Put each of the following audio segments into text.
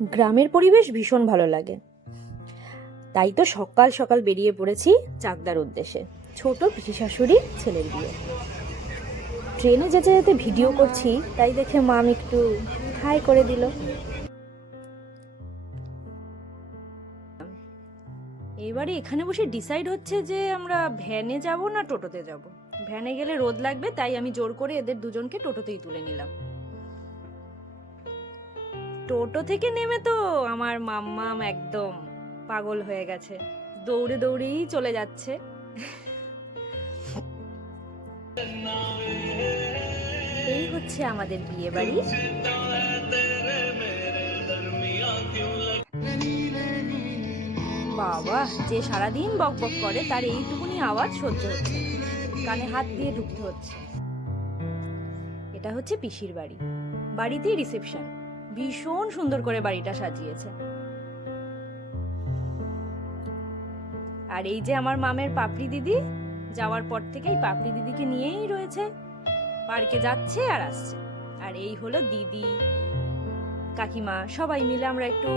গ্রামের পরিবেশ ভীষণ ভালো লাগে, তাই তো সকাল সকাল বেরিয়ে পড়েছি চাকদার উদ্দেশ্যে। ছোট পিসি শাশুড়ির ছেলের বিয়ে। ট্রেনে যেতে যেতে ভিডিও করছি, তাই দেখে মাম একটু হাই করে দিল। এবারে এখানে বসে ডিসাইড হচ্ছে যে আমরা ভ্যানে যাব না টোটোতে যাব। ভ্যানে গেলে রোদ লাগবে, তাই আমি জোর করে এদের দুজনকে টোটোতেই তুলে নিলাম। টোটো থেকে নেমে তো আমার মাম্মাম একদম পাগল হয়ে গেছে, দৌড়ে দৌড়েই চলে যাচ্ছে। এই হচ্ছে আমাদের বিয়ে বাড়ি। বাবা, যে সারাদিন বক বক করে তার এইটুকুনি আওয়াজ সহ্য হচ্ছে, কানে হাত দিয়ে ঢুকতে হচ্ছে। এটা হচ্ছে পিসির বাড়ি, বাড়িতেই রিসেপশন। ভীষণ সুন্দর করে বাড়িটা সাজিয়েছে। আর এই যে আমার মামের পাপড়ি দিদি, যাওয়ার পর থেকেই পাপড়ি দিদিকে নিয়েই রয়েছে, পার্কে যাচ্ছে আর আসছে। আর এই হলো দিদি, কাকিমা, সবাই মিলে আমরা একটু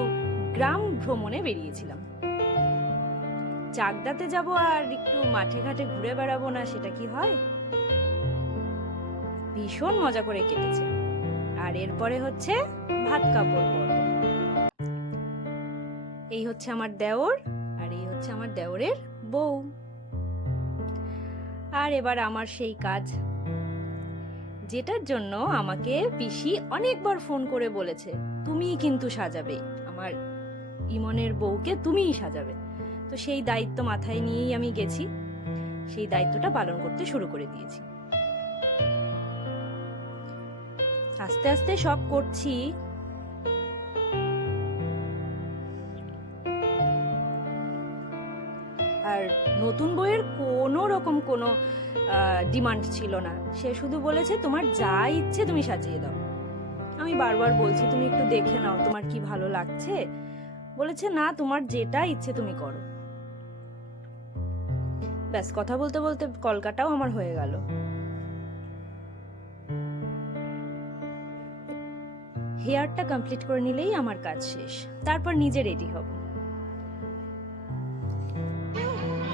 গ্রাম ভ্রমণে বেরিয়েছিলাম। চাকদাতে যাব আর একটু মাঠে ঘাটে ঘুরে বেড়াবো না, সেটা কি হয়? ভীষণ মজা করে কেটেছে। আর এরপরে হচ্ছে ভাত কাপড় পরব। এই হচ্ছে আমার দেওর, আর এই হচ্ছে আমার দেওরের বউ। আর এবার আমার সেই কাজ, যেটার জন্য আমাকে পিসি অনেকবার ফোন করে বলেছে, তুমিই কিন্তু সাজাবে, আমার ইমনের বউকে তুমিই সাজাবে। তো সেই দায়িত্ব মাথায় নিয়েই আমি গেছি, সেই দায়িত্বটা পালন করতে শুরু করে দিয়েছি। আস্তে আস্তে সব করছি। আর নতুন বইয়ের কোনো রকম কোনো ডিমান্ড ছিল না, সে শুধু বলেছে তোমার যা ইচ্ছে তুমি সাজিয়ে দাও। আমি বারবার বলছি তুমি একটু দেখে নাও তোমার কি ভালো লাগছে, বলেছে না তোমার যেটা ইচ্ছে তুমি করো। ব্যাস, কথা বলতে বলতে কলকাটাও আমার হয়ে গেল। হেয়ারটা কমপ্লিট করে নিলেই আমার কাজ শেষ, তারপর নিজে রেডি হব।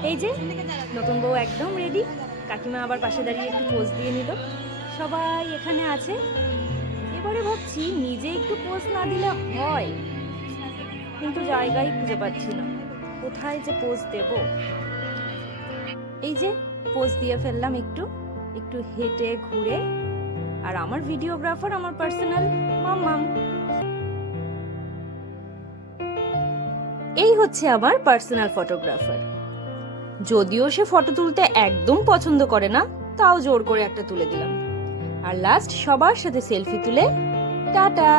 এই যে নতুন বউ একদম রেডি। কাকিমা আবার পাশে দাঁড়িয়ে একটু পোজ দিয়ে নিল। সবাই এখানে আছে। এবারে ভাবছি নিজে একটু পোজ না দিলে হয়, কিন্তু জায়গায় খুঁজে পাচ্ছি না, কোথায় যে পোজ দেব। এই যে পোজ দিয়ে ফেললাম একটু একটু হেঁটে ঘুরে। আর আমার ভিডিওগ্রাফার আমার পার্সোনাল মাম্মাম। এই হচ্ছে আমার পার্সোনাল ফটোগ্রাফার। যদিও সে ফটো তুলতে একদম পছন্দ করে না, তাও জোর করে একটা তুলে দিলাম। আর লাস্ট সবার সাথে সেলফি তুলে টাটা।